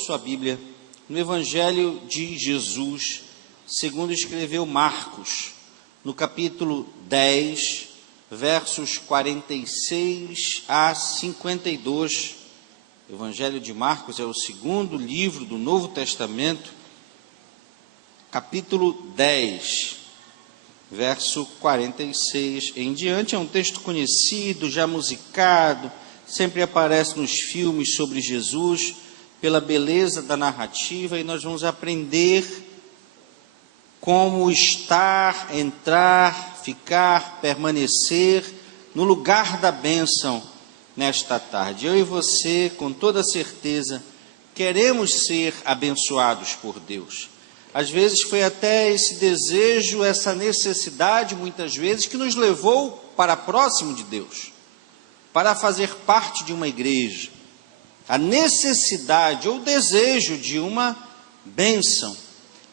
sua Bíblia no Evangelho de Jesus, segundo escreveu Marcos, no capítulo 10, versos 46 a 52. O Evangelho de Marcos é o segundo livro do Novo Testamento, capítulo 10, verso 46 em diante. É um texto conhecido, já musicado, sempre aparece nos filmes sobre Jesus, pela beleza da narrativa, e nós vamos aprender como estar, entrar, ficar, permanecer no lugar da bênção nesta tarde. Eu e você, com toda certeza, queremos ser abençoados por Deus. Às vezes foi até esse desejo, essa necessidade, muitas vezes, que nos levou para próximo de Deus, para fazer parte de uma igreja. A necessidade ou desejo de uma bênção.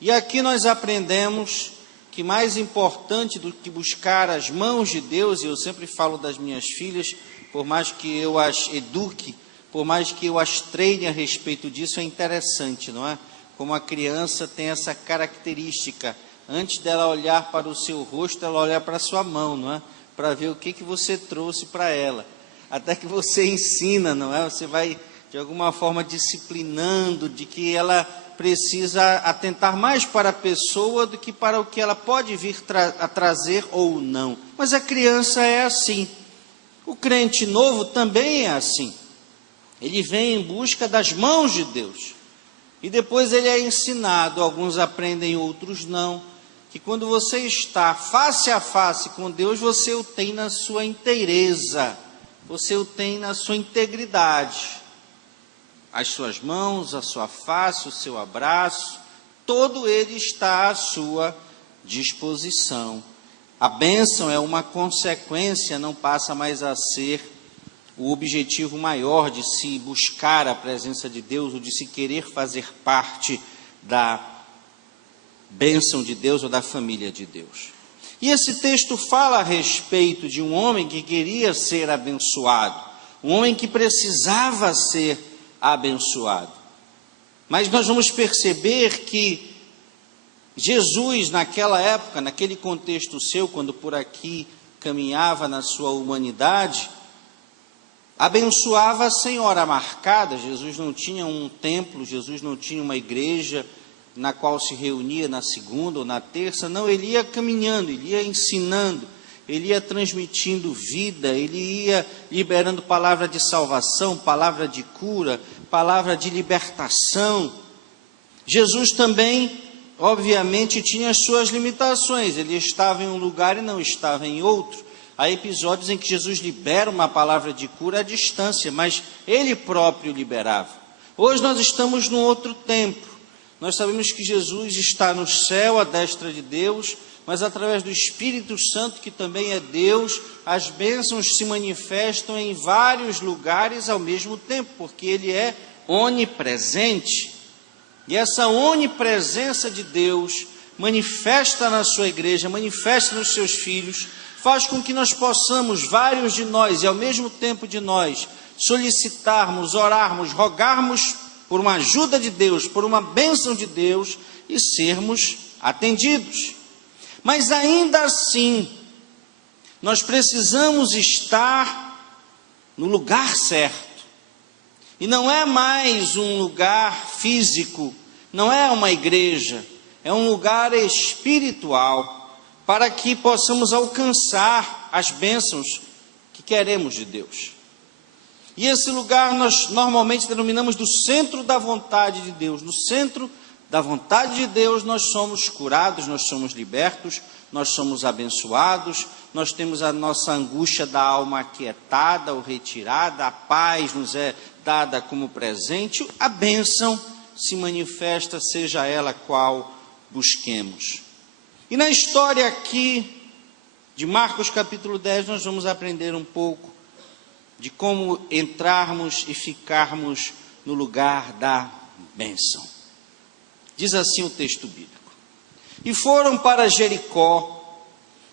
E aqui nós aprendemos que mais importante do que buscar as mãos de Deus, e eu sempre falo das minhas filhas, por mais que eu as eduque, por mais que eu as treine a respeito disso, é interessante, não é? Como a criança tem essa característica, antes dela olhar para o seu rosto, ela olha para a sua mão, não é? Para ver o que você trouxe para ela. Até que você ensina, não é? Você vai, de alguma forma, disciplinando, de que ela precisa atentar mais para a pessoa do que para o que ela pode vir a trazer ou não. Mas a criança é assim. O crente novo também é assim. Ele vem em busca das mãos de Deus. E depois ele é ensinado, alguns aprendem, outros não, que quando você está face a face com Deus, você o tem na sua inteireza, você o tem na sua integridade. As suas mãos, a sua face, o seu abraço, todo ele está à sua disposição. A bênção é uma consequência, não passa mais a ser o objetivo maior de se buscar a presença de Deus, ou de se querer fazer parte da bênção de Deus ou da família de Deus. E esse texto fala a respeito de um homem que queria ser abençoado, um homem que precisava ser abençoado. Mas nós vamos perceber que Jesus, naquela época, naquele contexto seu, quando por aqui caminhava na sua humanidade, abençoava sem hora marcada. Jesus não tinha um templo, Jesus não tinha uma igreja na qual se reunia na segunda ou na terça. Não, ele ia caminhando, ele ia ensinando, ele ia transmitindo vida, ele ia liberando palavra de salvação, palavra de cura, palavra de libertação. Jesus também, obviamente, tinha as suas limitações. Ele estava em um lugar e não estava em outro. Há episódios em que Jesus libera uma palavra de cura à distância, mas ele próprio liberava. Hoje nós estamos num outro tempo. Nós sabemos que Jesus está no céu, à destra de Deus, mas através do Espírito Santo, que também é Deus, as bênçãos se manifestam em vários lugares ao mesmo tempo, porque ele é onipresente. E essa onipresença de Deus manifesta na sua igreja, manifesta nos seus filhos, faz com que nós possamos, vários de nós, e ao mesmo tempo de nós, solicitarmos, orarmos, rogarmos por uma ajuda de Deus, por uma bênção de Deus, e sermos atendidos. Mas ainda assim, nós precisamos estar no lugar certo. E não é mais um lugar físico, não é uma igreja, é um lugar espiritual, para que possamos alcançar as bênçãos que queremos de Deus. E esse lugar nós normalmente denominamos do centro da vontade de Deus. No centro da vontade de Deus nós somos curados, nós somos libertos, nós somos abençoados, nós temos a nossa angústia da alma aquietada ou retirada, a paz nos é dada como presente, a bênção se manifesta, seja ela qual busquemos. E na história aqui de Marcos capítulo 10, nós vamos aprender um pouco de como entrarmos e ficarmos no lugar da bênção. Diz assim o texto bíblico: e foram para Jericó.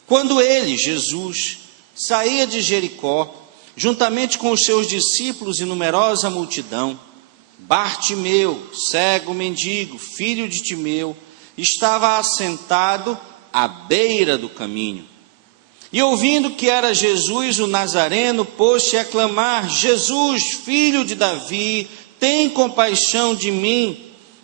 Quando ele, Jesus, saía de Jericó, juntamente com os seus discípulos e numerosa multidão, Bartimeu, cego mendigo, filho de Timeu, estava assentado à beira do caminho. E ouvindo que era Jesus o Nazareno, pôs-se a clamar: Jesus, filho de Davi, tem compaixão de mim.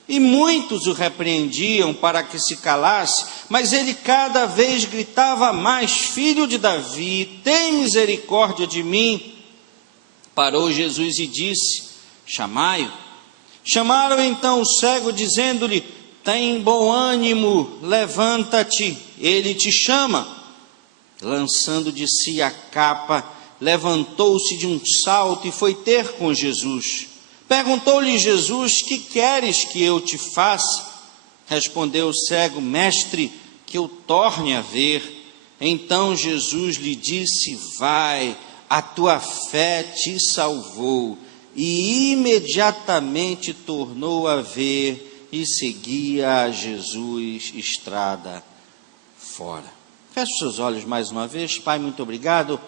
E muitos o repreendiam para que se calasse, mas ele cada vez gritava mais: Filho de Davi, tem misericórdia de mim. Parou Jesus e disse: chamai-o. Chamaram então o cego, dizendo-lhe: tem bom ânimo, levanta-te, ele te chama. Lançando de si a capa, levantou-se de um salto e foi ter com Jesus. Perguntou-lhe Jesus: que queres que eu te faça? Respondeu o cego: mestre, que eu torne a ver. Então Jesus lhe disse: vai, a tua fé te salvou. E imediatamente tornou a ver e seguia a Jesus estrada fora. Feche os seus olhos mais uma vez. Pai, muito obrigado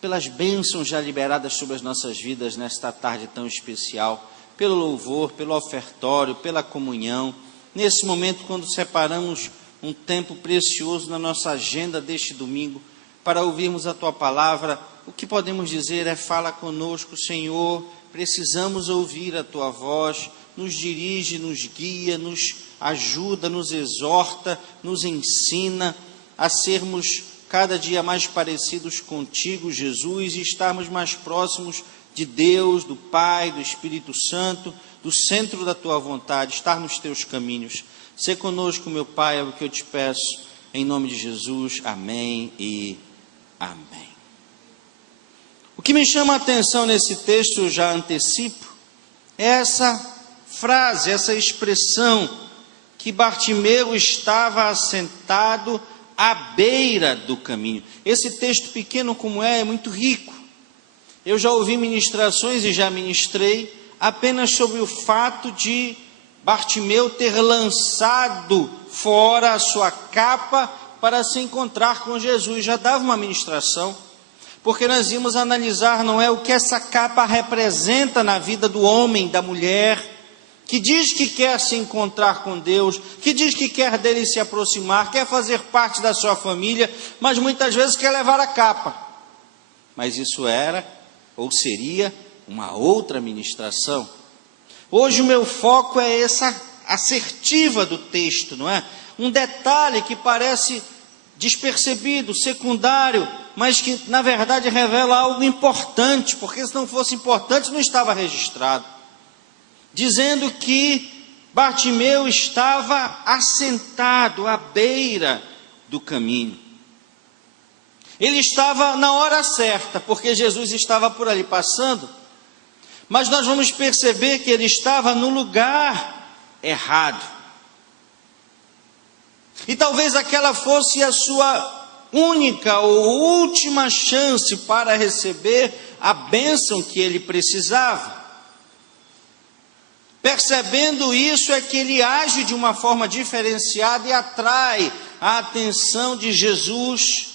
pelas bênçãos já liberadas sobre as nossas vidas nesta tarde tão especial, pelo louvor, pelo ofertório, pela comunhão, nesse momento quando separamos um tempo precioso na nossa agenda deste domingo, para ouvirmos a Tua palavra. O que podemos dizer é: fala conosco, Senhor, precisamos ouvir a Tua voz, nos dirige, nos guia, nos ajuda, nos exorta, nos ensina a sermos cada dia mais parecidos contigo, Jesus, e estarmos mais próximos de Deus, do Pai, do Espírito Santo, do centro da Tua vontade, estar nos Teus caminhos. Sê conosco, meu Pai, é o que eu te peço, em nome de Jesus, amém e amém. O que me chama a atenção nesse texto, eu já antecipo, é essa frase, essa expressão, que Bartimeu estava assentado à beira do caminho. Esse texto pequeno como é muito rico. Eu já ouvi ministrações e já ministrei apenas sobre o fato de Bartimeu ter lançado fora a sua capa para se encontrar com Jesus. Já dava uma ministração, porque nós íamos analisar, não é, o que essa capa representa na vida do homem, da mulher, que diz que quer se encontrar com Deus, que diz que quer dele se aproximar, quer fazer parte da sua família, mas muitas vezes quer levar a capa. Mas isso era, ou seria, uma outra ministração. Hoje o meu foco é essa assertiva do texto, não é? Um detalhe que parece despercebido, secundário, mas que na verdade revela algo importante, porque se não fosse importante não estava registrado. Dizendo que Bartimeu estava assentado à beira do caminho. Ele estava na hora certa, porque Jesus estava por ali passando, mas nós vamos perceber que ele estava no lugar errado. E talvez aquela fosse a sua única ou última chance para receber a bênção que ele precisava. Percebendo isso, é que ele age de uma forma diferenciada e atrai a atenção de Jesus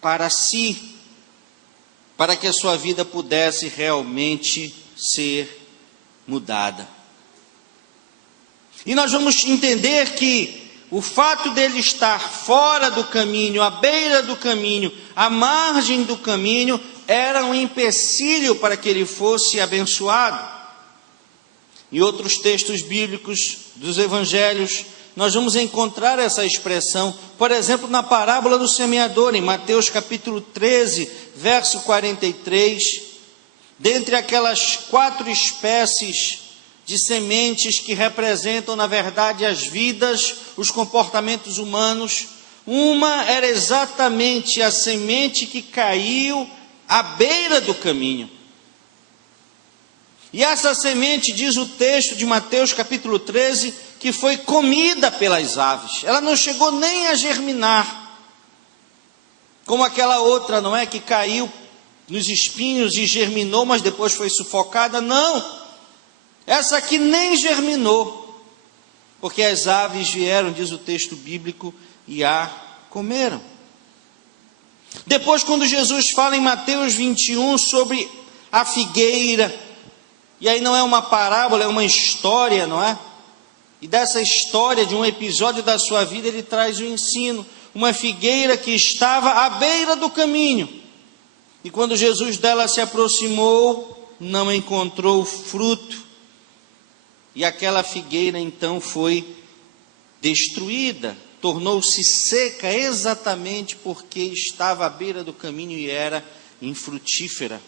para si, para que a sua vida pudesse realmente ser mudada. E nós vamos entender que o fato dele estar fora do caminho, à beira do caminho, à margem do caminho, era um empecilho para que ele fosse abençoado. Em outros textos bíblicos dos evangelhos, nós vamos encontrar essa expressão, por exemplo, na parábola do semeador, em Mateus capítulo 13, verso 43, dentre aquelas 4 espécies de sementes que representam, na verdade, as vidas, os comportamentos humanos, uma era exatamente a semente que caiu à beira do caminho. E essa semente, diz o texto de Mateus capítulo 13, que foi comida pelas aves. Ela não chegou nem a germinar, como aquela outra, não é, que caiu nos espinhos e germinou, mas depois foi sufocada. Não, essa aqui nem germinou, porque as aves vieram, diz o texto bíblico, e a comeram. Depois, quando Jesus fala em Mateus 21 sobre a figueira, E aí não é uma parábola, é uma história, não é? E dessa história, de um episódio da sua vida, ele traz o ensino. Uma figueira que estava à beira do caminho. E quando Jesus dela se aproximou, não encontrou fruto. E aquela figueira então foi destruída, tornou-se seca exatamente porque estava à beira do caminho e era infrutífera.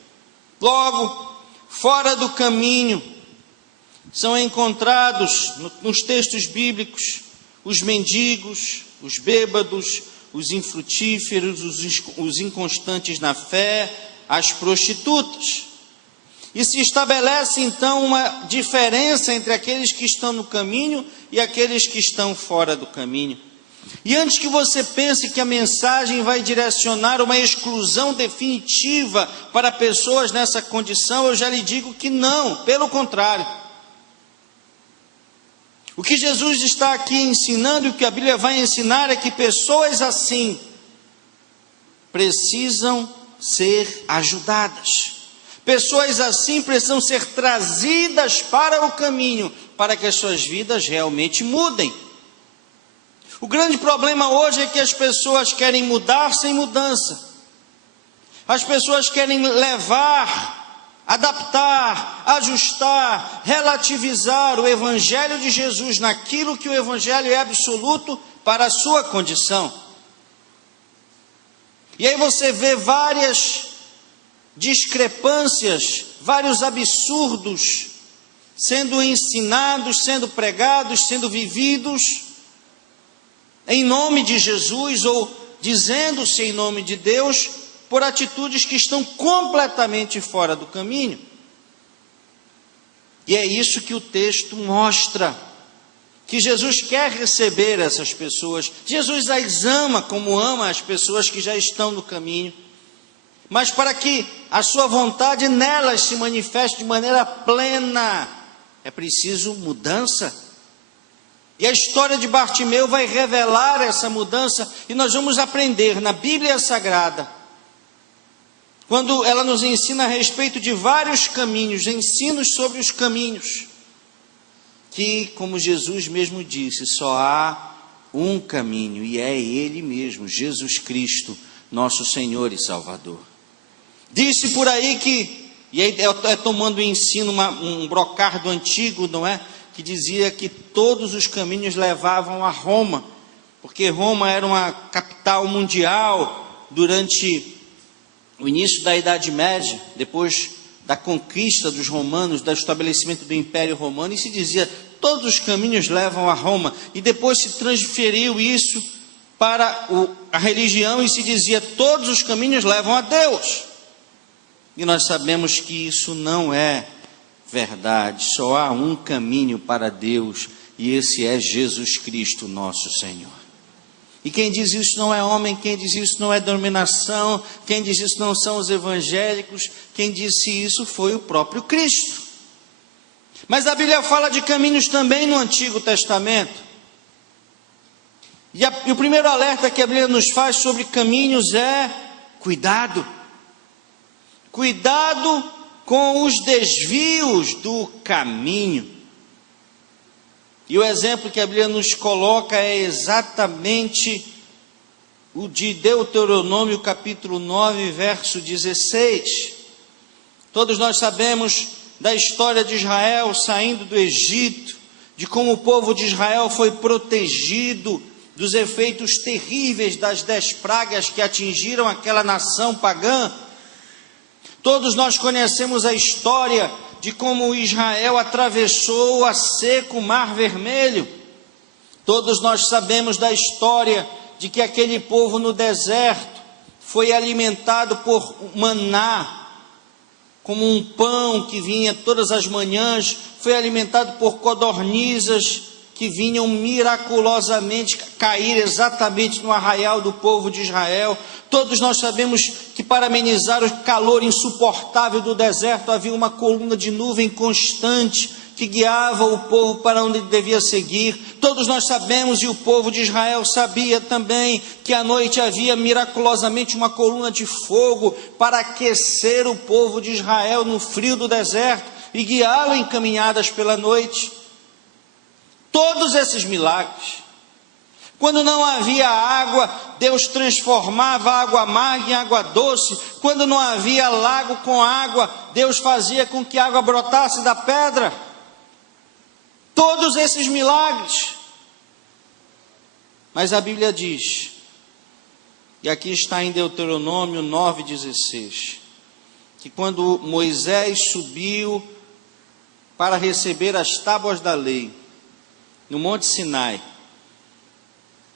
Logo, fora do caminho, são encontrados nos textos bíblicos os mendigos, os bêbados, os infrutíferos, os inconstantes na fé, as prostitutas. E se estabelece então uma diferença entre aqueles que estão no caminho e aqueles que estão fora do caminho. E antes que você pense que a mensagem vai direcionar uma exclusão definitiva para pessoas nessa condição, eu já lhe digo que não, pelo contrário. O que Jesus está aqui ensinando e o que a Bíblia vai ensinar é que pessoas assim precisam ser ajudadas. Pessoas assim precisam ser trazidas para o caminho, para que as suas vidas realmente mudem. O grande problema hoje é que as pessoas querem mudar sem mudança. As pessoas querem levar, adaptar, ajustar, relativizar o Evangelho de Jesus naquilo que o Evangelho é absoluto para a sua condição. E aí você vê várias discrepâncias, vários absurdos sendo ensinados, sendo pregados, sendo vividos em nome de Jesus ou dizendo-se em nome de Deus, por atitudes que estão completamente fora do caminho. E é isso que o texto mostra, que Jesus quer receber essas pessoas. Jesus as ama como ama as pessoas que já estão no caminho, mas para que a sua vontade nelas se manifeste de maneira plena, é preciso mudança. E a história de Bartimeu vai revelar essa mudança, e nós vamos aprender na Bíblia Sagrada, quando ela nos ensina a respeito de vários caminhos, ensinos sobre os caminhos, que, como Jesus mesmo disse, só há um caminho, e é Ele mesmo, Jesus Cristo, nosso Senhor e Salvador. Disse por aí que, e aí é tomando o ensino, um brocardo antigo, não é? Que dizia que todos os caminhos levavam a Roma, porque Roma era uma capital mundial durante o início da Idade Média, depois da conquista dos romanos, do estabelecimento do Império Romano, e se dizia, todos os caminhos levam a Roma, e depois se transferiu isso para a religião, e se dizia, todos os caminhos levam a Deus, e nós sabemos que isso não é verdade, só há um caminho para Deus, e esse é Jesus Cristo, nosso Senhor. E quem diz isso não é homem, quem diz isso não é denominação, quem diz isso não são os evangélicos, quem disse isso foi o próprio Cristo. Mas a Bíblia fala de caminhos também no Antigo Testamento. E o primeiro alerta que a Bíblia nos faz sobre caminhos é cuidado. Cuidado com os desvios do caminho. E o exemplo que a Bíblia nos coloca é exatamente o de Deuteronômio capítulo 9, verso 16. Todos nós sabemos da história de Israel saindo do Egito, de como o povo de Israel foi protegido dos efeitos terríveis das 10 pragas que atingiram aquela nação pagã. Todos nós conhecemos a história de como Israel atravessou a seco o Mar Vermelho. Todos nós sabemos da história de que aquele povo no deserto foi alimentado por maná, como um pão que vinha todas as manhãs, foi alimentado por codornizas que vinham miraculosamente cair exatamente no arraial do povo de Israel. Todos nós sabemos que para amenizar o calor insuportável do deserto havia uma coluna de nuvem constante que guiava o povo para onde ele devia seguir. Todos nós sabemos, e o povo de Israel sabia também, que à noite havia miraculosamente uma coluna de fogo para aquecer o povo de Israel no frio do deserto. e guiá-lo em caminhadas pela noite. Todos esses milagres. Quando não havia água, Deus transformava a água amarga em água doce. Quando não havia lago com água, Deus fazia com que a água brotasse da pedra. Todos esses milagres. Mas a Bíblia diz, e aqui está em Deuteronômio 9,16, que quando Moisés subiu para receber as tábuas da lei, no Monte Sinai,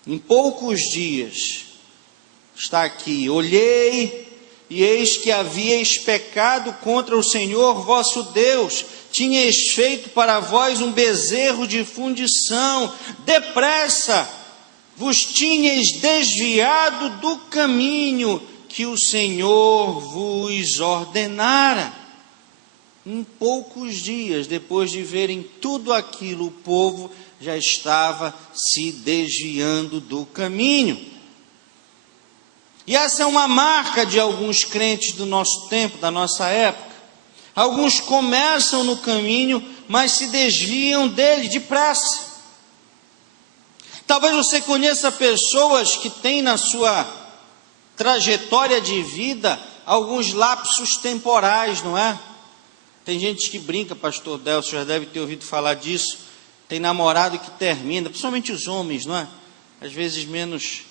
em poucos dias, está aqui, olhei e eis que havíeis pecado contra o Senhor vosso Deus, tinhais feito para vós um bezerro de fundição, depressa vos tinhais desviado do caminho que o Senhor vos ordenara. Em poucos dias, depois de verem tudo aquilo, o povo já estava se desviando do caminho. E essa é uma marca de alguns crentes do nosso tempo, da nossa época. Alguns começam no caminho, mas se desviam dele depressa. Talvez você conheça pessoas que têm na sua trajetória de vida alguns lapsos temporais, não é? Tem gente que brinca, pastor Delcio já deve ter ouvido falar disso, tem namorado que termina, principalmente os homens, não é? Às vezes menos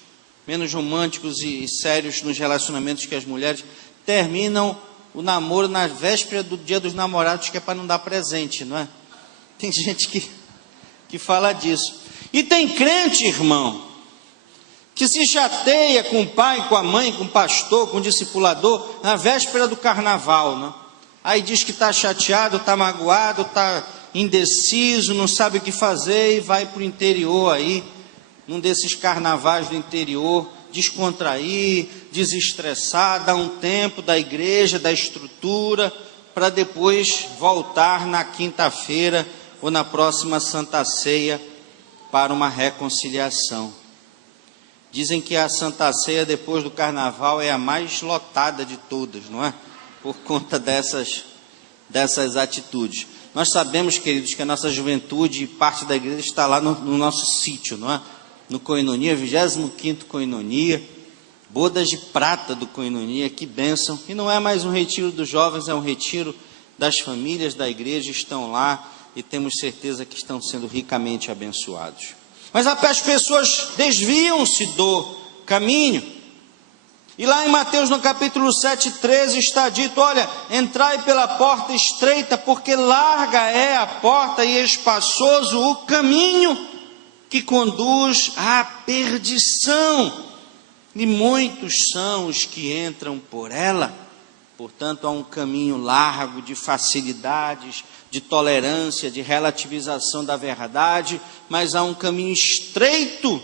românticos e sérios nos relacionamentos que as mulheres, terminam o namoro na véspera do dia dos namorados, que é para não dar presente, não é? Tem gente que fala disso. E tem crente, irmão, que se chateia com o pai, com a mãe, com o pastor, com o discipulador, na véspera do carnaval, né? Aí diz que está chateado, está magoado, está indeciso, não sabe o que fazer e vai para o interior aí, num desses carnavais do interior, descontrair, desestressar, dar um tempo da igreja, da estrutura, para depois voltar na quinta-feira ou na próxima Santa Ceia para uma reconciliação. Dizem que a Santa Ceia depois do carnaval é a mais lotada de todas, não é? Por conta dessas atitudes. Nós sabemos, queridos, que a nossa juventude e parte da igreja está lá no nosso sítio, não é? No Koinonia, 25º Koinonia, bodas de prata do Koinonia, que bênção. E não é mais um retiro dos jovens, é um retiro das famílias da igreja, estão lá e temos certeza que estão sendo ricamente abençoados. Mas as pessoas desviam-se do caminho. E lá em Mateus, no capítulo 7,13, está dito, olha, entrai pela porta estreita, porque larga é a porta e espaçoso o caminho que conduz à perdição, e muitos são os que entram por ela. Portanto, há um caminho largo de facilidades, de tolerância, de relativização da verdade, mas há um caminho estreito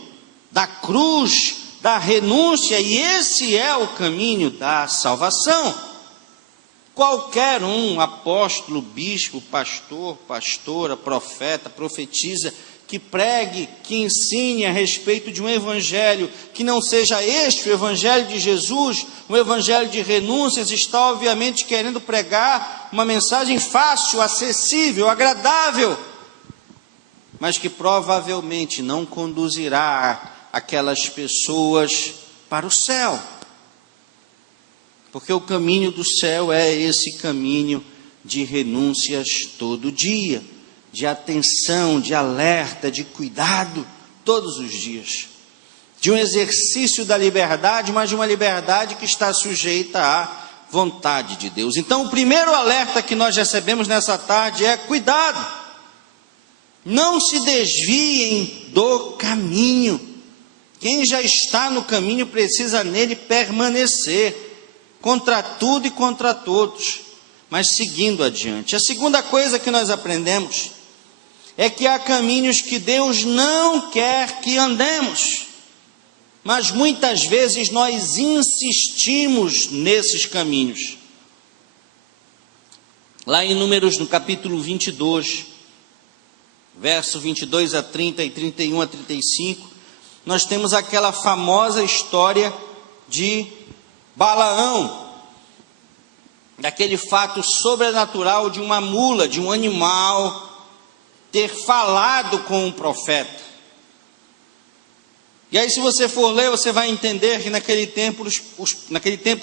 da cruz, da renúncia, e esse é o caminho da salvação. Qualquer um, apóstolo, bispo, pastor, pastora, profeta, profetisa, que pregue, que ensine a respeito de um evangelho, que não seja este o evangelho de Jesus, um evangelho de renúncias, está obviamente querendo pregar uma mensagem fácil, acessível, agradável, mas que provavelmente não conduzirá aquelas pessoas para o céu, porque o caminho do céu é esse caminho de renúncias todo dia, de atenção, de alerta, de cuidado, todos os dias, de um exercício da liberdade, mas de uma liberdade que está sujeita à vontade de Deus. Então, o primeiro alerta que nós recebemos nessa tarde é cuidado, não se desviem do caminho. Quem já está no caminho precisa nele permanecer, contra tudo e contra todos, mas seguindo adiante. A segunda coisa que nós aprendemos é que há caminhos que Deus não quer que andemos, mas muitas vezes nós insistimos nesses caminhos. Lá em Números, no capítulo 22, verso 22 a 30 e 31 a 35, nós temos aquela famosa história de Balaão. daquele fato sobrenatural de uma mula, de um animal, ter falado com um profeta. E aí, se você for ler, você vai entender que naquele tempo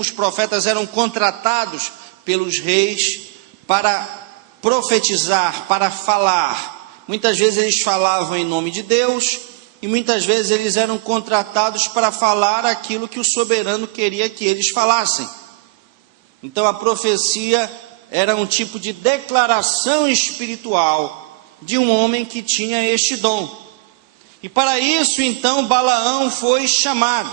os profetas eram contratados pelos reis para profetizar, para falar. Muitas vezes eles falavam em nome de Deus, e muitas vezes eles eram contratados para falar aquilo que o soberano queria que eles falassem. Então a profecia era um tipo de declaração espiritual de um homem que tinha este dom. E para isso então Balaão foi chamado.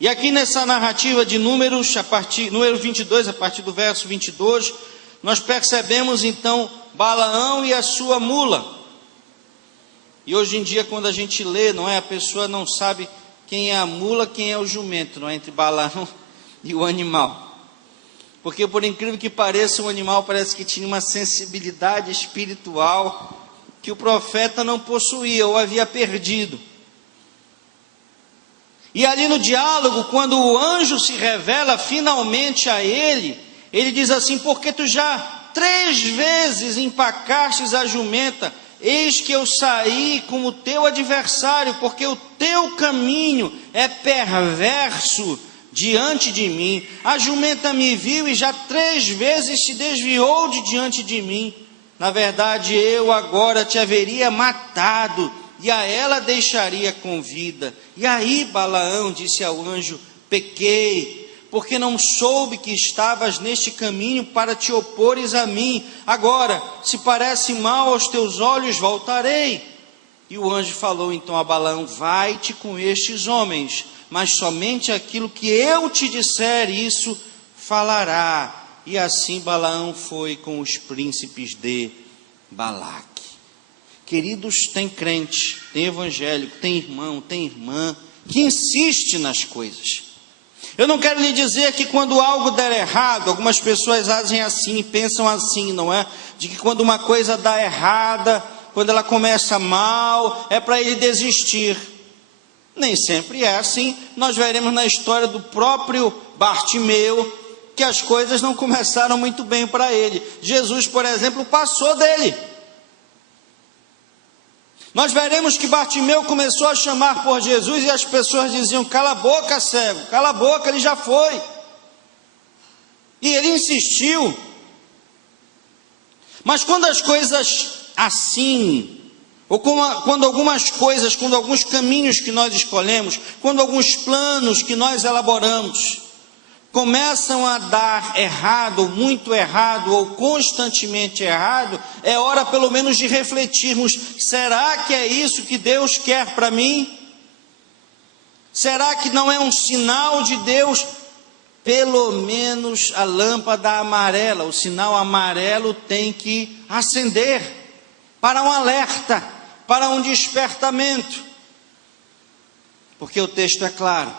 E aqui nessa narrativa de Números, número 22, a partir do verso 22, nós percebemos então Balaão e a sua mula. E hoje em dia, quando a gente lê, não é, a pessoa não sabe quem é a mula, quem é o jumento, não é, entre Balaão e o animal. Porque por incrível que pareça, o animal parece que tinha uma sensibilidade espiritual que o profeta não possuía ou havia perdido. E ali no diálogo, quando o anjo se revela finalmente a ele, ele diz assim: porque tu já 3 vezes empacastes a jumenta, eis que eu saí como teu adversário, porque o teu caminho é perverso diante de mim. A jumenta me viu e já 3 vezes se desviou de diante de mim. Na verdade, eu agora te haveria matado, e a ela deixaria com vida. E aí Balaão disse ao anjo: pequei, porque não soube que estavas neste caminho para te opores a mim. Agora, se parece mal aos teus olhos, voltarei. E o anjo falou então a Balaão: vai-te com estes homens, mas somente aquilo que eu te disser, isso falará. E assim Balaão foi com os príncipes de Balaque. Queridos, tem crente, tem evangélico, tem irmão, tem irmã que insiste nas coisas. Eu não quero lhe dizer que quando algo der errado, algumas pessoas agem assim, pensam assim, não é? De que quando uma coisa dá errada, quando ela começa mal, é para ele desistir. Nem sempre é assim. Nós veremos na história do próprio Bartimeu que as coisas não começaram muito bem para ele. Jesus, por exemplo, passou dele. Nós veremos que Bartimeu começou a chamar por Jesus e as pessoas diziam: cala a boca, cego, cala a boca, ele já foi. E ele insistiu. Mas quando as coisas assim, ou quando algumas coisas, quando alguns caminhos que nós escolhemos, quando alguns planos que nós elaboramos, começam a dar errado, ou muito errado, ou constantemente errado, é hora pelo menos de refletirmos: será que é isso que Deus quer para mim? Será que não é um sinal de Deus? Pelo menos a lâmpada amarela, o sinal amarelo tem que acender, para um alerta, para um despertamento. Porque o texto é claro.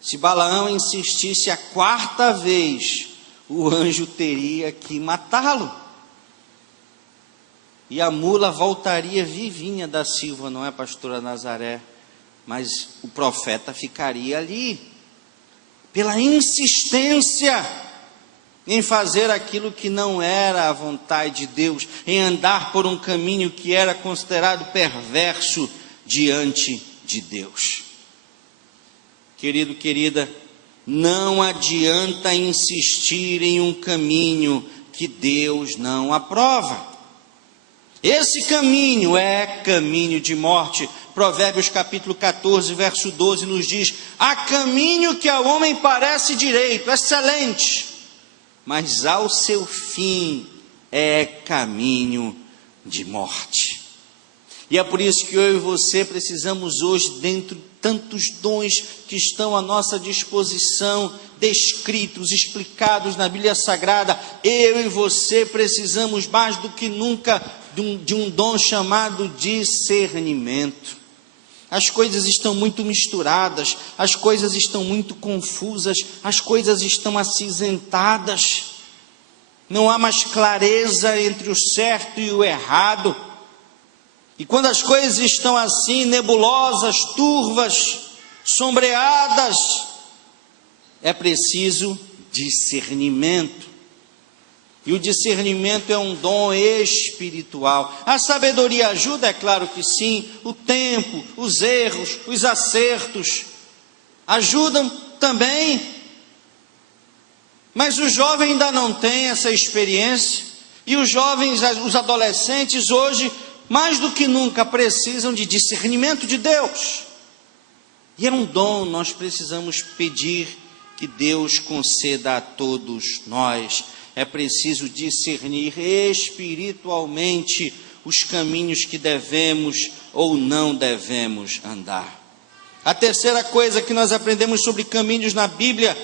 Se Balaão insistisse a 4ª vez, o anjo teria que matá-lo. E a mula voltaria vivinha da silva, não é, pastora Nazaré? Mas o profeta ficaria ali, pela insistência em fazer aquilo que não era a vontade de Deus, em andar por um caminho que era considerado perverso diante de Deus. Querido, querida, não adianta insistir em um caminho que Deus não aprova. Esse caminho é caminho de morte. Provérbios capítulo 14, verso 12 nos diz: há caminho que ao homem parece direito, excelente, mas ao seu fim é caminho de morte. E é por isso que eu e você precisamos hoje, dentro de tantos dons que estão à nossa disposição, descritos, explicados na Bíblia Sagrada, eu e você precisamos mais do que nunca de um dom chamado discernimento. As coisas estão muito misturadas, as coisas estão muito confusas, as coisas estão acinzentadas, não há mais clareza entre o certo e o errado. E quando as coisas estão assim, nebulosas, turvas, sombreadas, é preciso discernimento. E o discernimento é um dom espiritual. A sabedoria ajuda? É claro que sim. O tempo, os erros, os acertos ajudam também. Mas o jovem ainda não tem essa experiência. E os jovens, os adolescentes hoje, mais do que nunca, precisam de discernimento de Deus. E é um dom, nós precisamos pedir que Deus conceda a todos nós. É preciso discernir espiritualmente os caminhos que devemos ou não devemos andar. A terceira coisa que nós aprendemos sobre caminhos na Bíblia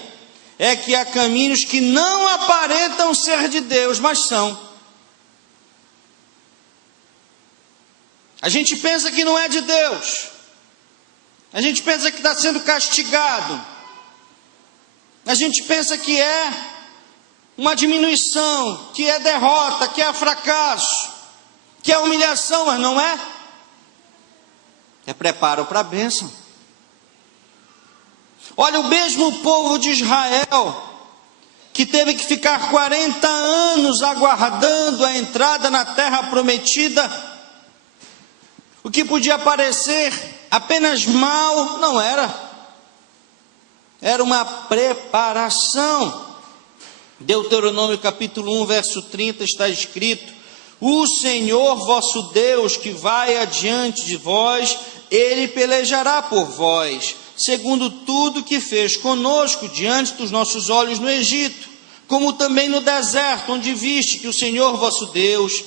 é que há caminhos que não aparentam ser de Deus, mas são. A gente pensa que não é de Deus. A gente pensa que está sendo castigado. A gente pensa que é uma diminuição, que é derrota, que é fracasso, que é humilhação, mas não é. É preparo para a bênção. Olha, o mesmo povo de Israel, que teve que ficar 40 anos aguardando a entrada na terra prometida, o que podia parecer apenas mal, não era. Era uma preparação. Deuteronômio capítulo 1, verso 30 está escrito: o Senhor vosso Deus que vai adiante de vós, Ele pelejará por vós, segundo tudo que fez conosco diante dos nossos olhos no Egito, como também no deserto, onde viste que o Senhor vosso Deus,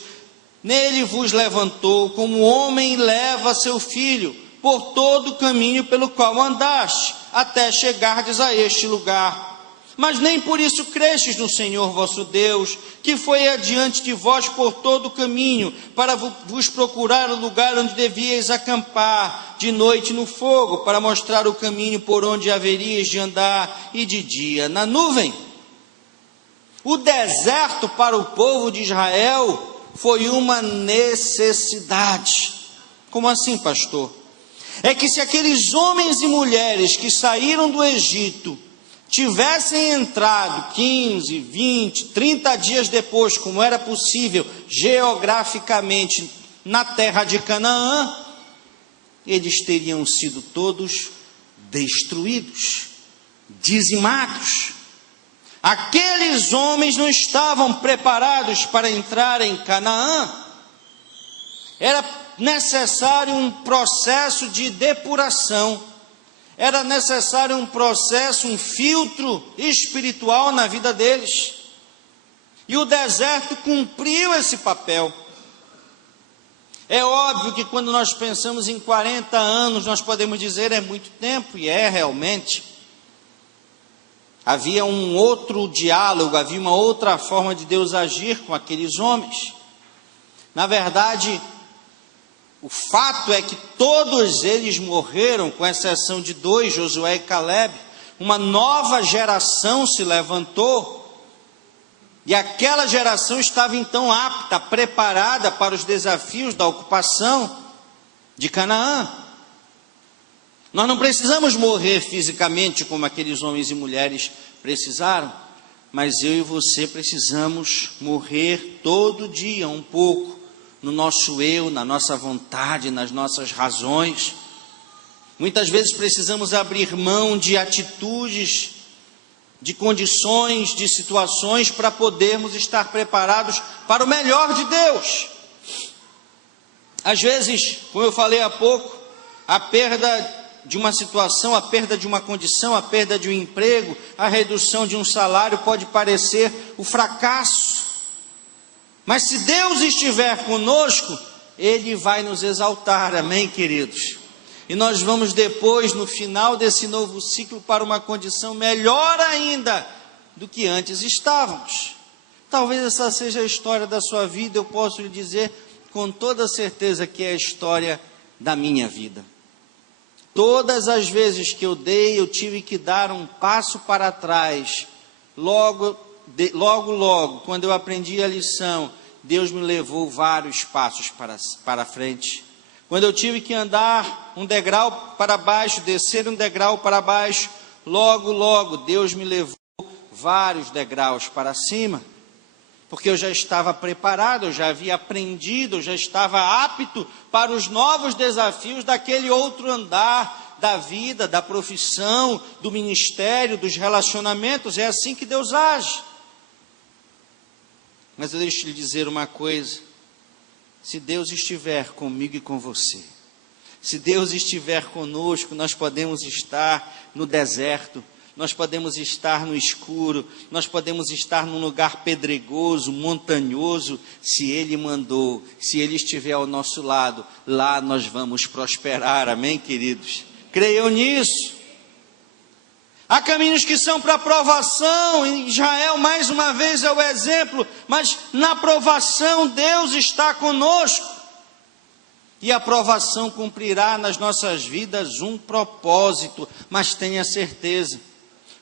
nele vos levantou, como homem leva seu filho, por todo o caminho pelo qual andaste, até chegardes a este lugar. Mas nem por isso crestes no Senhor vosso Deus, que foi adiante de vós por todo o caminho, para vos procurar o lugar onde devíeis acampar, de noite no fogo, para mostrar o caminho por onde haveríeis de andar, e de dia na nuvem. O deserto para o povo de Israel foi uma necessidade. Como assim, pastor? É que se aqueles homens e mulheres que saíram do Egito tivessem entrado 15, 20, 30 dias depois, como era possível geograficamente na terra de Canaã, eles teriam sido todos destruídos, dizimados. Aqueles homens não estavam preparados para entrar em Canaã. Era necessário um processo de depuração. Era necessário um processo, um filtro espiritual na vida deles. E o deserto cumpriu esse papel. É óbvio que quando nós pensamos em 40 anos, nós podemos dizer é muito tempo, e é realmente. Havia um outro diálogo, havia uma outra forma de Deus agir com aqueles homens. Na verdade, o fato é que todos eles morreram, com exceção de 2, Josué e Calebe. Uma nova geração se levantou, e aquela geração estava então apta, preparada para os desafios da ocupação de Canaã. Nós não precisamos morrer fisicamente como aqueles homens e mulheres precisaram, mas eu e você precisamos morrer todo dia um pouco, no nosso eu, na nossa vontade, nas nossas razões. Muitas vezes precisamos abrir mão de atitudes, de condições, de situações, para podermos estar preparados para o melhor de Deus. Às vezes, como eu falei há pouco, a perda de uma situação, a perda de uma condição, a perda de um emprego, a redução de um salário pode parecer o fracasso. Mas se Deus estiver conosco, Ele vai nos exaltar, amém, queridos? E nós vamos depois, no final desse novo ciclo, para uma condição melhor ainda do que antes estávamos. Talvez essa seja a história da sua vida, eu posso lhe dizer com toda certeza que é a história da minha vida. Todas as vezes que eu tive que dar um passo para trás, logo, quando eu aprendi a lição, Deus me levou vários passos para frente. Quando eu tive que andar um degrau para baixo, descer um degrau para baixo, logo, Deus me levou vários degraus para cima, porque eu já estava preparado, eu já havia aprendido, eu já estava apto para os novos desafios daquele outro andar da vida, da profissão, do ministério, dos relacionamentos. É assim que Deus age. Mas eu deixo lhe dizer uma coisa: se Deus estiver comigo e com você, se Deus estiver conosco, nós podemos estar no deserto, nós podemos estar no escuro, nós podemos estar num lugar pedregoso, montanhoso. Se Ele mandou, se Ele estiver ao nosso lado, lá nós vamos prosperar. Amém, queridos? Creiam nisso. Há caminhos que são para provação, e Israel mais uma vez é o exemplo, mas na provação Deus está conosco, e a provação cumprirá nas nossas vidas um propósito. Mas tenha certeza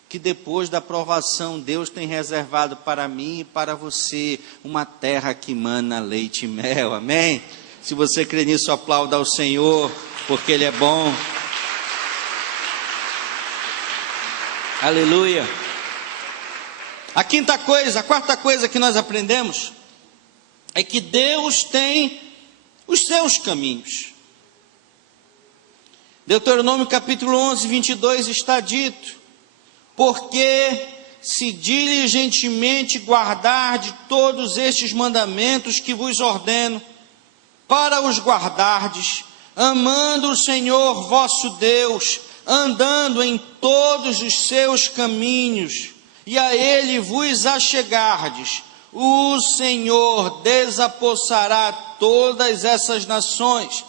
que depois da provação Deus tem reservado para mim e para você uma terra que mana leite e mel. Amém? Se você crê nisso, aplauda ao Senhor, porque Ele é bom. Aleluia. A quarta coisa que nós aprendemos é que Deus tem os seus caminhos. Deuteronômio capítulo 11, 22 está dito: porque se diligentemente guardar de todos estes mandamentos que vos ordeno, para os guardardes, amando o Senhor vosso Deus, andando em todos os seus caminhos, e a Ele vos achegardes, o Senhor desapossará todas essas nações,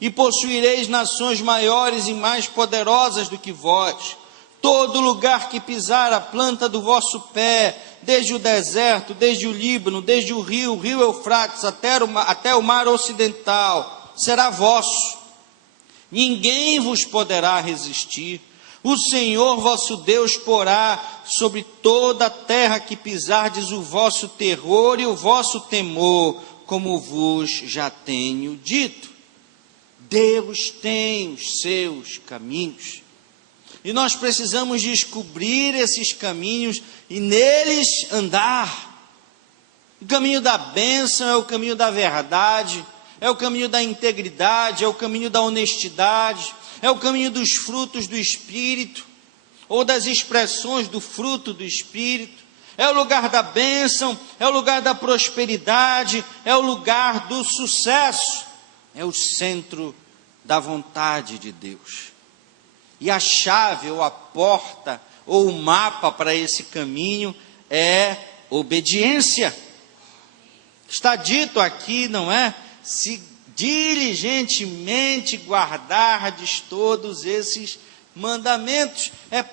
e possuireis nações maiores e mais poderosas do que vós. Todo lugar que pisar a planta do vosso pé, desde o deserto, desde o Líbano, desde o rio Eufrates, até o mar ocidental, será vosso. Ninguém vos poderá resistir. O Senhor vosso Deus porá sobre toda a terra que pisardes o vosso terror e o vosso temor, como vos já tenho dito. Deus tem os seus caminhos, e nós precisamos descobrir esses caminhos e neles andar. O caminho da bênção é o caminho da verdade, é o caminho da integridade, é o caminho da honestidade, é o caminho dos frutos do Espírito, ou das expressões do fruto do Espírito. É o lugar da bênção, é o lugar da prosperidade, é o lugar do sucesso, é o centro da vontade de Deus. E a chave, ou a porta, ou o mapa para esse caminho é obediência. Está dito aqui, não é? Se diligentemente guardardes todos esses mandamentos. É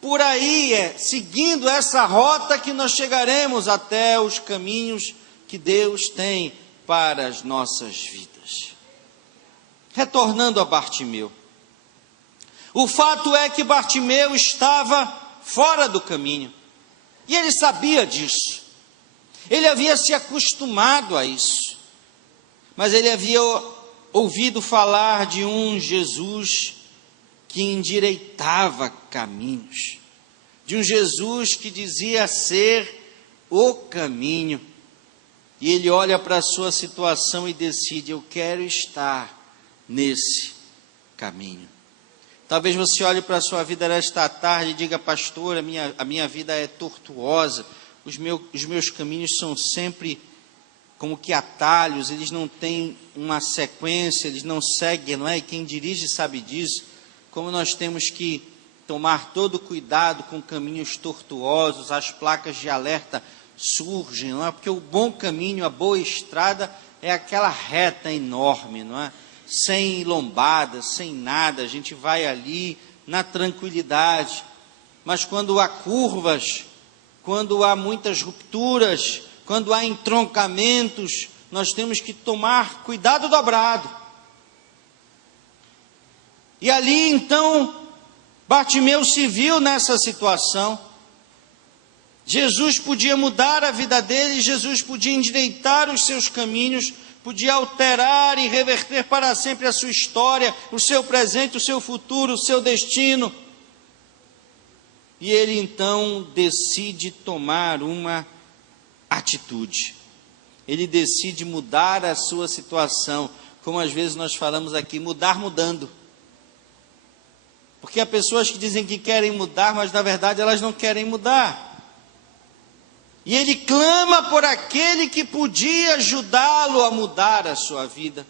por aí, seguindo essa rota que nós chegaremos até os caminhos que Deus tem para as nossas vidas. Retornando a Bartimeu. O fato é que Bartimeu estava fora do caminho, e ele sabia disso. Ele havia se acostumado a isso, mas ele havia ouvido falar de um Jesus que endireitava caminhos, de um Jesus que dizia ser o caminho. E ele olha para a sua situação e decide: eu quero estar nesse caminho. Talvez você olhe para a sua vida nesta tarde e diga: pastor, a minha vida é tortuosa, os meus caminhos são sempre como que atalhos, eles não têm uma sequência, eles não seguem, não é? E quem dirige sabe disso, como nós temos que tomar todo cuidado com caminhos tortuosos, as placas de alerta surgem, não é? Porque o bom caminho, a boa estrada é aquela reta enorme, não é? Sem lombadas, sem nada, a gente vai ali na tranquilidade. Mas quando há curvas, quando há muitas rupturas, quando há entroncamentos, nós temos que tomar cuidado dobrado. E ali então, Bartimeu se viu nessa situação. Jesus podia mudar a vida dele, Jesus podia endireitar os seus caminhos, podia alterar e reverter para sempre a sua história, o seu presente, o seu futuro, o seu destino. E ele então decide tomar uma atitude. Ele decide mudar a sua situação, como às vezes nós falamos aqui, mudar mudando. Porque há pessoas que dizem que querem mudar, mas na verdade elas não querem mudar. E ele clama por aquele que podia ajudá-lo a mudar a sua vida.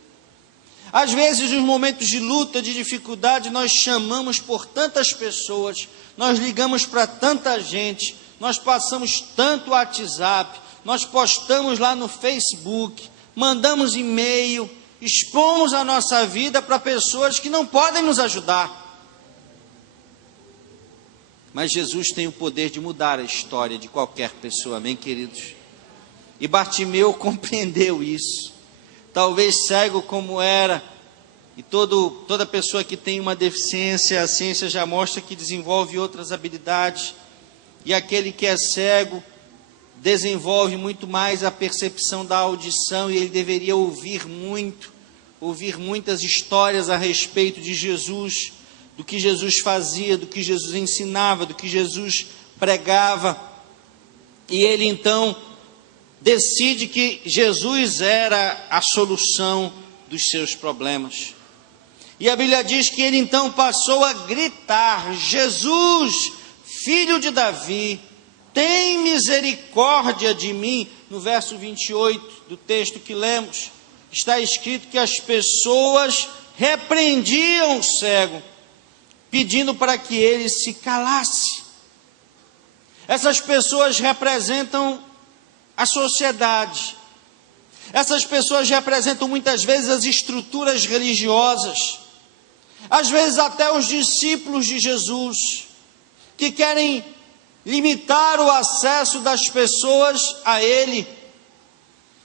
Às vezes, nos momentos de luta, de dificuldade, nós chamamos por tantas pessoas, nós ligamos para tanta gente, nós passamos tanto WhatsApp, nós postamos lá no Facebook, mandamos e-mail, expomos a nossa vida para pessoas que não podem nos ajudar. Mas Jesus tem o poder de mudar a história de qualquer pessoa, amém, queridos? E Bartimeu compreendeu isso. Talvez cego como era, e toda pessoa que tem uma deficiência, a ciência já mostra que desenvolve outras habilidades, e aquele que é cego desenvolve muito mais a percepção da audição, e ele deveria ouvir muitas histórias a respeito de Jesus, do que Jesus fazia, do que Jesus ensinava, do que Jesus pregava. E ele então decide que Jesus era a solução dos seus problemas. E a Bíblia diz que ele então passou a gritar: Jesus, filho de Davi, tem misericórdia de mim. No verso 28 do texto que lemos, está escrito que as pessoas repreendiam o cego, pedindo para que ele se calasse. Essas pessoas representam a sociedade. Essas pessoas representam muitas vezes as estruturas religiosas. Às vezes até os discípulos de Jesus, que querem limitar o acesso das pessoas a Ele.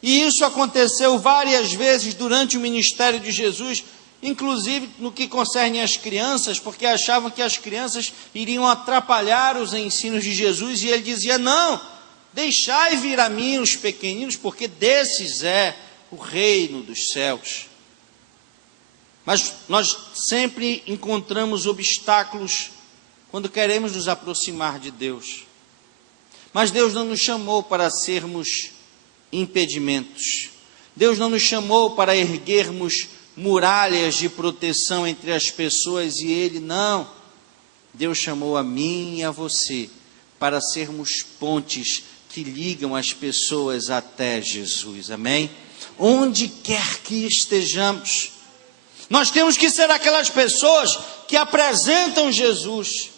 E isso aconteceu várias vezes durante o ministério de Jesus, inclusive no que concerne às crianças, porque achavam que as crianças iriam atrapalhar os ensinos de Jesus, e ele dizia: não, deixai vir a mim os pequeninos, porque desses é o reino dos céus. Mas nós sempre encontramos obstáculos quando queremos nos aproximar de Deus. Mas Deus não nos chamou para sermos impedimentos. Deus não nos chamou para erguermos muralhas de proteção entre as pessoas e Ele, não. Deus chamou a mim e a você para sermos pontes que ligam as pessoas até Jesus, amém? Onde quer que estejamos, nós temos que ser aquelas pessoas que apresentam Jesus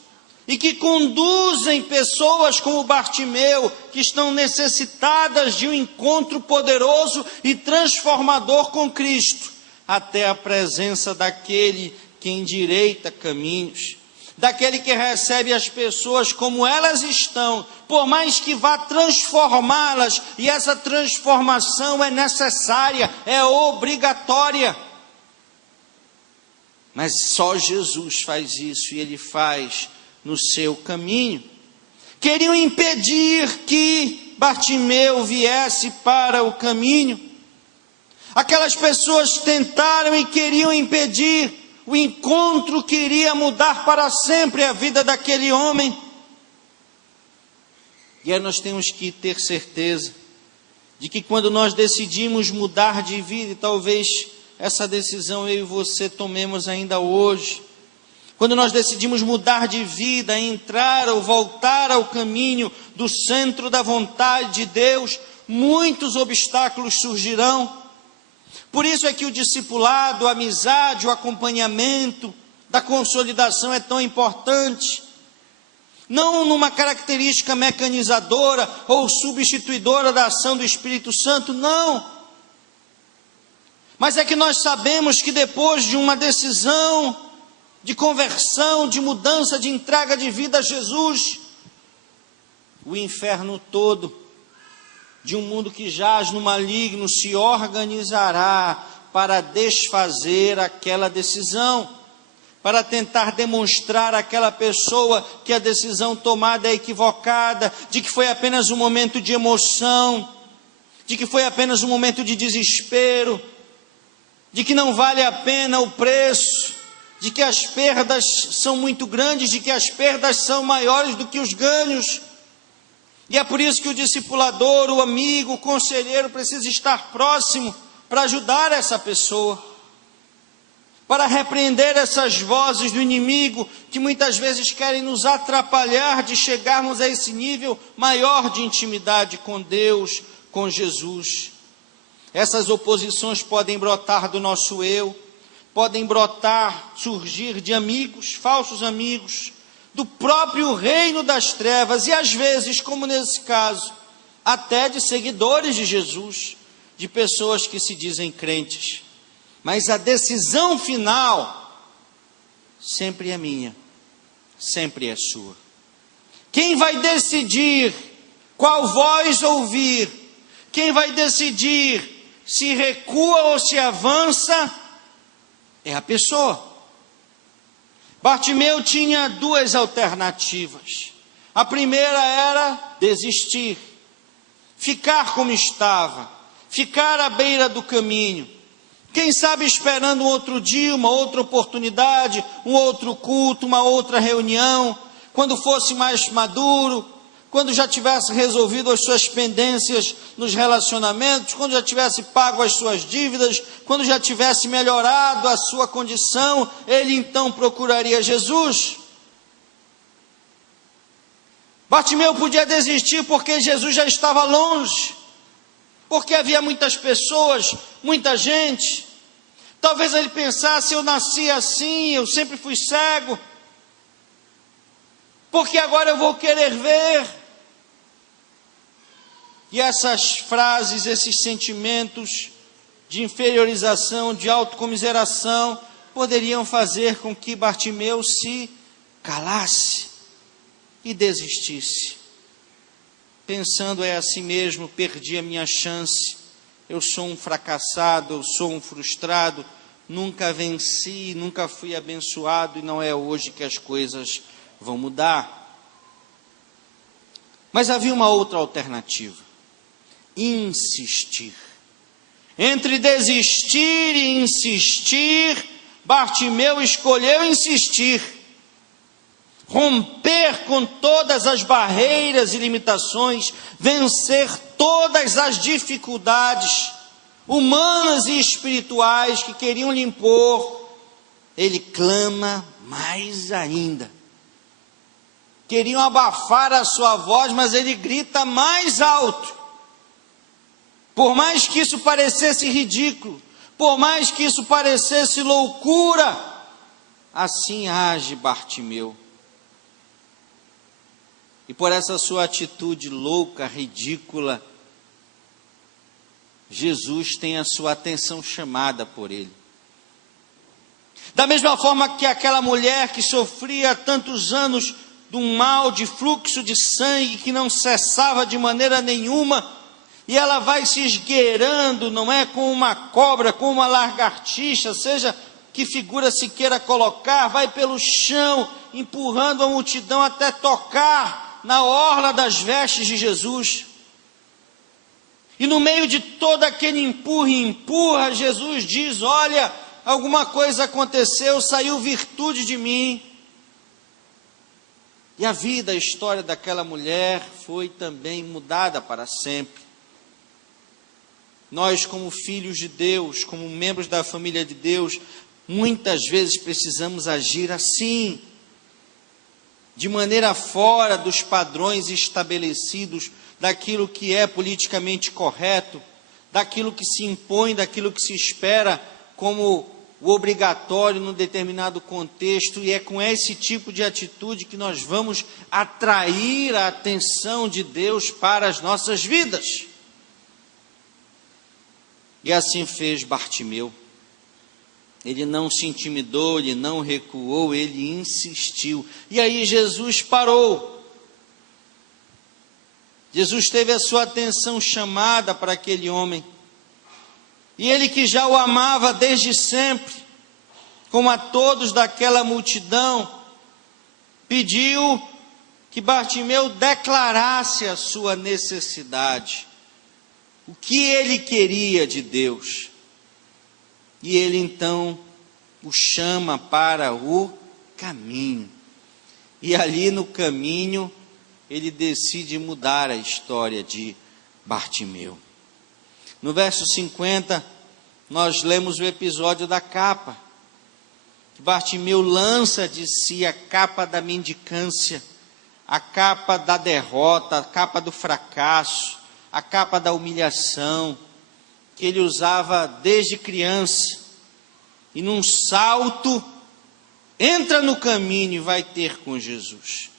e que conduzem pessoas como Bartimeu, que estão necessitadas de um encontro poderoso e transformador com Cristo, até a presença daquele que endireita caminhos, daquele que recebe as pessoas como elas estão, por mais que vá transformá-las, e essa transformação é necessária, é obrigatória. Mas só Jesus faz isso, e Ele faz no seu caminho. Queriam impedir que Bartimeu viesse para o caminho. Aquelas pessoas tentaram e queriam impedir o encontro que iria mudar para sempre a vida daquele homem. E aí nós temos que ter certeza de que quando nós decidimos mudar de vida, e talvez essa decisão eu e você tomemos ainda hoje, quando nós decidimos mudar de vida, entrar ou voltar ao caminho do centro da vontade de Deus, muitos obstáculos surgirão. Por isso é que o discipulado, a amizade, o acompanhamento da consolidação é tão importante. Não numa característica mecanizadora ou substituidora da ação do Espírito Santo, não. Mas é que nós sabemos que depois de uma decisão de conversão, de mudança, de entrega de vida a Jesus, o inferno todo, de um mundo que jaz no maligno, se organizará para desfazer aquela decisão, para tentar demonstrar àquela pessoa que a decisão tomada é equivocada, de que foi apenas um momento de emoção, de que foi apenas um momento de desespero, de que não vale a pena o preço, de que as perdas são muito grandes, de que as perdas são maiores do que os ganhos. E é por isso que o discipulador, o amigo, o conselheiro precisa estar próximo para ajudar essa pessoa, para repreender essas vozes do inimigo que muitas vezes querem nos atrapalhar de chegarmos a esse nível maior de intimidade com Deus, com Jesus. Essas oposições podem brotar do nosso eu, podem brotar, surgir de amigos, falsos amigos, do próprio reino das trevas e às vezes, como nesse caso, até de seguidores de Jesus, de pessoas que se dizem crentes. Mas a decisão final sempre é minha, sempre é sua. Quem vai decidir qual voz ouvir, quem vai decidir se recua ou se avança, é a pessoa. Bartimeu tinha duas alternativas. A primeira era desistir, ficar como estava, ficar à beira do caminho. Quem sabe esperando um outro dia, uma outra oportunidade, um outro culto, uma outra reunião, quando fosse mais maduro, quando já tivesse resolvido as suas pendências nos relacionamentos, quando já tivesse pago as suas dívidas, quando já tivesse melhorado a sua condição, ele então procuraria Jesus. Bartimeu podia desistir porque Jesus já estava longe, porque havia muitas pessoas, muita gente. Talvez ele pensasse: eu nasci assim, eu sempre fui cego, porque agora eu vou querer ver. E essas frases, esses sentimentos de inferiorização, de autocomiseração, poderiam fazer com que Bartimeu se calasse e desistisse, pensando: é assim mesmo, perdi a minha chance, eu sou um fracassado, eu sou um frustrado, nunca venci, nunca fui abençoado, e não é hoje que as coisas vão mudar. Mas havia uma outra alternativa: insistir. Entre desistir e insistir, Bartimeu escolheu insistir, romper com todas as barreiras e limitações, vencer todas as dificuldades humanas e espirituais que queriam lhe impor. Ele clama mais ainda. Queriam abafar a sua voz, mas ele grita mais alto. Por mais que isso parecesse ridículo, por mais que isso parecesse loucura, assim age Bartimeu. E por essa sua atitude louca, ridícula, Jesus tem a sua atenção chamada por ele. Da mesma forma que aquela mulher que sofria há tantos anos de um mal de fluxo de sangue que não cessava de maneira nenhuma, e ela vai se esgueirando, não é, com uma cobra, com uma lagartixa, seja que figura se queira colocar, vai pelo chão, empurrando a multidão até tocar na orla das vestes de Jesus. E no meio de todo aquele empurra, Jesus diz: olha, alguma coisa aconteceu, saiu virtude de mim. E a vida, a história daquela mulher foi também mudada para sempre. Nós, como filhos de Deus, como membros da família de Deus, muitas vezes precisamos agir assim, de maneira fora dos padrões estabelecidos, daquilo que é politicamente correto, daquilo que se impõe, daquilo que se espera como o obrigatório num determinado contexto, e é com esse tipo de atitude que nós vamos atrair a atenção de Deus para as nossas vidas. E assim fez Bartimeu. Ele não se intimidou, ele não recuou, ele insistiu. E aí Jesus parou. Jesus teve a sua atenção chamada para aquele homem. E ele, que já o amava desde sempre, como a todos daquela multidão, pediu que Bartimeu declarasse a sua necessidade, o que ele queria de Deus. E ele então o chama para o caminho. E ali no caminho, ele decide mudar a história de Bartimeu. No verso 50, nós lemos o episódio da capa. Bartimeu lança de si a capa da mendicância, a capa da derrota, a capa do fracasso, a capa da humilhação, que ele usava desde criança, e num salto, entra no caminho e vai ter com Jesus.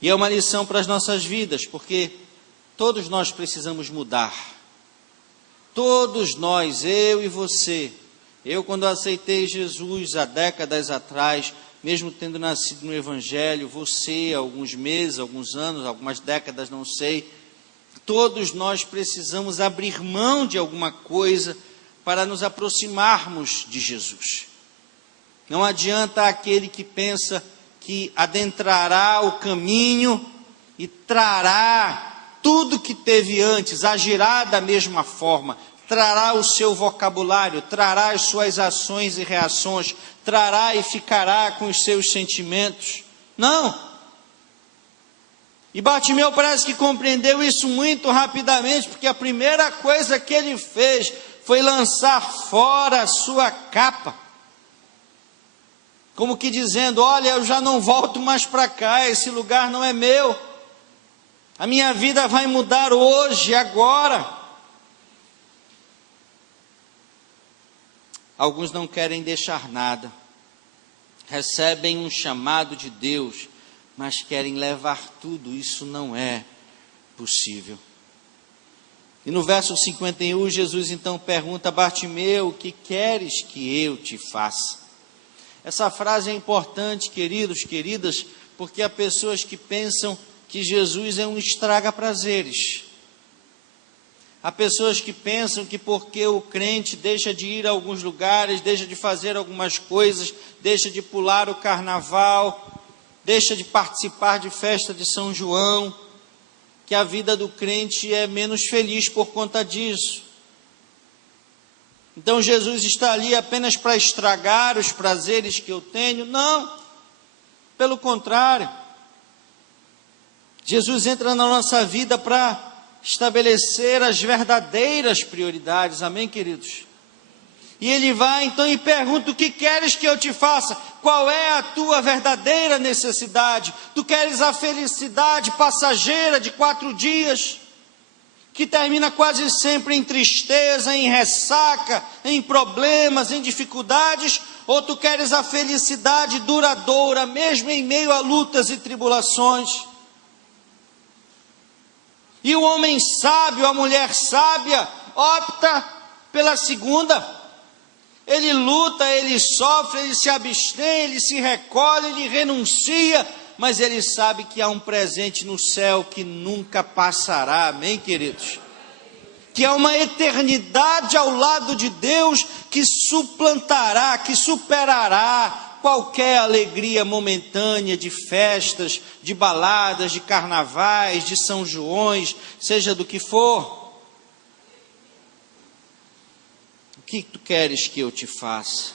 E é uma lição para as nossas vidas, porque todos nós precisamos mudar. Todos nós, eu e você. Eu, quando aceitei Jesus há décadas atrás, mesmo tendo nascido no Evangelho, você há alguns meses, alguns anos, algumas décadas, não sei, todos nós precisamos abrir mão de alguma coisa para nos aproximarmos de Jesus. Não adianta aquele que pensa que adentrará o caminho e trará tudo que teve antes, agirá da mesma forma, trará o seu vocabulário, trará as suas ações e reações, trará e ficará com os seus sentimentos. Não! E Bartimeu parece que compreendeu isso muito rapidamente, porque a primeira coisa que ele fez foi lançar fora a sua capa, como que dizendo: olha, eu já não volto mais para cá, esse lugar não é meu, a minha vida vai mudar hoje, agora. Alguns não querem deixar nada, recebem um chamado de Deus, mas querem levar tudo. Isso não é possível. E no verso 51, Jesus então pergunta a Bartimeu: o que queres que eu te faça? Essa frase é importante, queridos, queridas, porque há pessoas que pensam que Jesus é um estraga-prazeres. Há pessoas que pensam que porque o crente deixa de ir a alguns lugares, deixa de fazer algumas coisas, deixa de pular o carnaval, deixa de participar de festa de São João, que a vida do crente é menos feliz por conta disso. Então Jesus está ali apenas para estragar os prazeres que eu tenho? Não, pelo contrário. Jesus entra na nossa vida para estabelecer as verdadeiras prioridades, amém, queridos? E ele vai então e pergunta: o que queres que eu te faça? Qual é a tua verdadeira necessidade? Tu queres a felicidade passageira de 4 dias, que termina quase sempre em tristeza, em ressaca, em problemas, em dificuldades? Ou tu queres a felicidade duradoura, mesmo em meio a lutas e tribulações? E o homem sábio, a mulher sábia, opta pela segunda. Ele luta, ele sofre, ele se abstém, ele se recolhe, ele renuncia, mas ele sabe que há um presente no céu que nunca passará, amém, queridos? Que há uma eternidade ao lado de Deus que suplantará, que superará qualquer alegria momentânea de festas, de baladas, de carnavais, de São Joões, seja do que for. O que tu queres que eu te faça?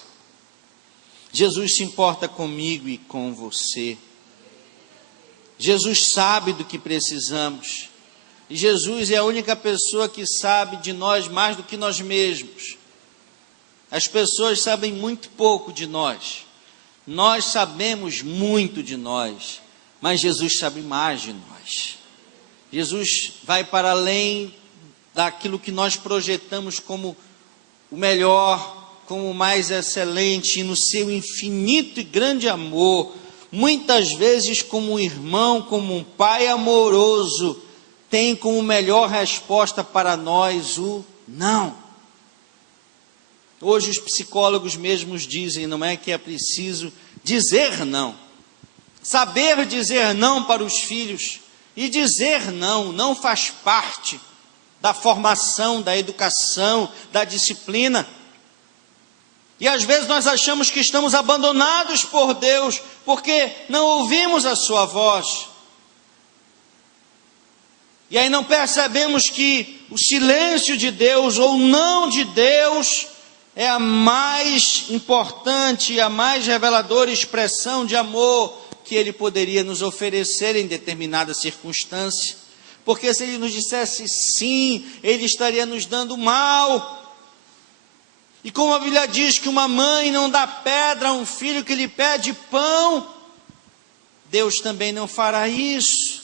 Jesus se importa comigo e com você. Jesus sabe do que precisamos. E Jesus é a única pessoa que sabe de nós mais do que nós mesmos. As pessoas sabem muito pouco de nós. Nós sabemos muito de nós, mas Jesus sabe mais de nós. Jesus vai para além daquilo que nós projetamos como o melhor, como o mais excelente, e no seu infinito e grande amor, muitas vezes como um irmão, como um pai amoroso, tem como melhor resposta para nós o não. Hoje os psicólogos mesmos dizem, não é, que é preciso dizer não, saber dizer não para os filhos, e dizer não, não faz parte da formação, da educação, da disciplina. E às vezes nós achamos que estamos abandonados por Deus, porque não ouvimos a sua voz. E aí não percebemos que o silêncio de Deus, ou não de Deus, é a mais importante e a mais reveladora expressão de amor que Ele poderia nos oferecer em determinada circunstância. Porque se Ele nos dissesse sim, Ele estaria nos dando mal. E como a Bíblia diz que uma mãe não dá pedra a um filho que lhe pede pão, Deus também não fará isso.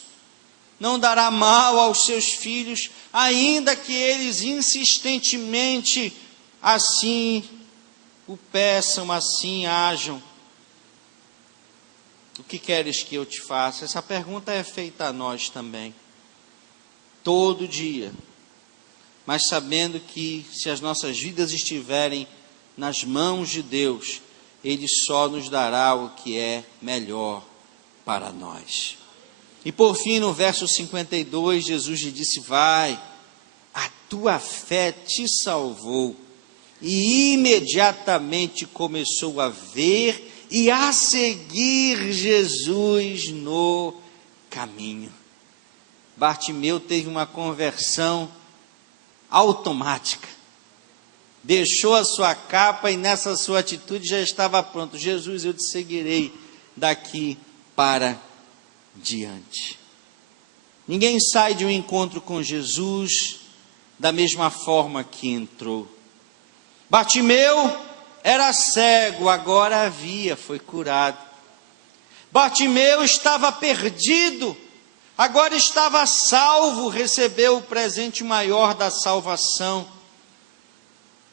Não dará mal aos seus filhos, ainda que eles insistentemente assim o peçam, assim ajam. O que queres que eu te faça? Essa pergunta é feita a nós também, todo dia, mas sabendo que se as nossas vidas estiverem nas mãos de Deus, Ele só nos dará o que é melhor para nós. E por fim, no verso 52, Jesus lhe disse: vai, a tua fé te salvou. E imediatamente começou a ver e a seguir Jesus no caminho. Bartimeu teve uma conversão automática. Deixou a sua capa e nessa sua atitude já estava pronto. Jesus, eu te seguirei daqui para diante. Ninguém sai de um encontro com Jesus da mesma forma que entrou. Bartimeu era cego, agora via, foi curado. Bartimeu estava perdido, agora estava salvo, recebeu o presente maior da salvação.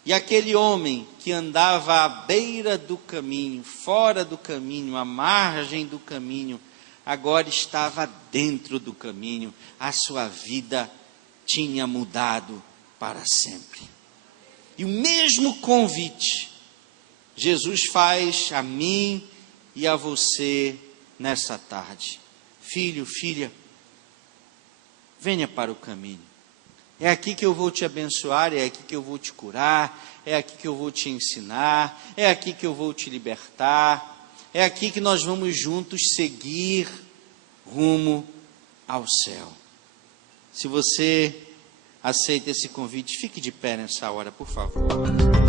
E aquele homem que andava à beira do caminho, fora do caminho, à margem do caminho, agora estava dentro do caminho, a sua vida tinha mudado para sempre. E o mesmo convite Jesus faz a mim e a você nessa tarde. Filho, filha, venha para o caminho. É aqui que eu vou te abençoar, é aqui que eu vou te curar, é aqui que eu vou te ensinar, é aqui que eu vou te libertar, é aqui que nós vamos juntos seguir rumo ao céu. Se você aceita esse convite, fique de pé nessa hora, por favor.